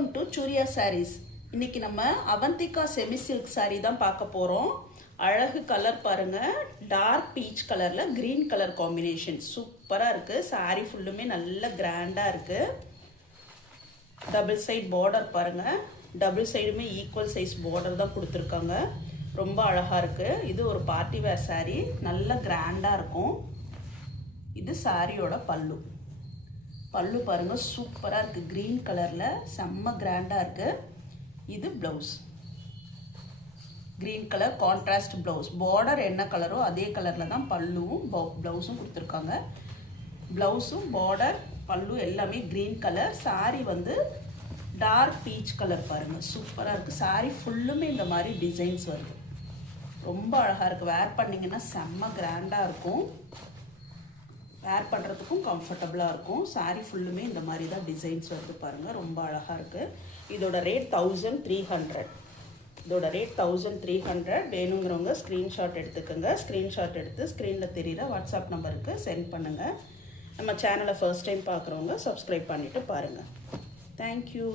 Welcome to Surya saris. இன்னைக்கு நம்ம Avantika semi silk sari தான் பார்க்க போறோம். அழகு கலர் பாருங்க, டார்க் பீச் கலர்ல கிரீன் கலர் காம்பினேஷன் சூப்பரா இருக்கு. சாரீ ஃபுல்லுமே நல்ல கிராண்டா இருக்கு. டபுள் சைட் பார்டர் பாருங்க, டபுள் சைடுமே ஈக்குவல் சைஸ் பார்டர் தான் கொடுத்துருக்காங்க. ரொம்ப அழகா இருக்கு. இது ஒரு பார்ட்டி வேர் சாரீ, நல்ல கிராண்டா இருக்கும். இது சாரியோட பல்லு. பல்லு பாருங்க சூப்பரா இருக்கு, கிரீன் கலர்ல செம்ம கிராண்டா இருக்கு. இது blouse, green colour contrast blouse. Border என்ன கலரோ அதே கலர்ல தான் பல்லுவும் பிளவுஸும் கொடுத்துருக்காங்க. பிளவுஸும் பார்டர் பல்லு எல்லாமே கிரீன் கலர். சாரி வந்து டார்க் பீச் கலர் பாருங்க, சூப்பரா இருக்கு. சாரி ஃபுல்லுமே இந்த மாதிரி டிசைன்ஸ் வருது, ரொம்ப அழகா இருக்கு. வேர் பண்ணீங்கன்னா செம்ம கிராண்டா இருக்கும், வேர் பண்ணுறதுக்கும் கம்ஃபர்டபுளாக இருக்கும். சாரீ ஃபுல்லுமே இந்த மாதிரி தான் டிசைன்ஸ் வருது பாருங்கள், ரொம்ப அழகாக இருக்குது. இதோட ரேட் 1300. இதோட ரேட் 1300. வேணுங்கிறவங்க ஸ்க்ரீன்ஷாட் எடுத்துக்கோங்க. ஸ்க்ரீன்ஷாட் எடுத்து ஸ்க்ரீனில் தெரியுற வாட்ஸ்அப் நம்பருக்கு சென்ட் பண்ணுங்கள். நம்ம சேனலை ஃபர்ஸ்ட் டைம் பார்க்குறவங்க சப்ஸ்கிரைப் பண்ணிவிட்டு பாருங்கள். தேங்க்யூ.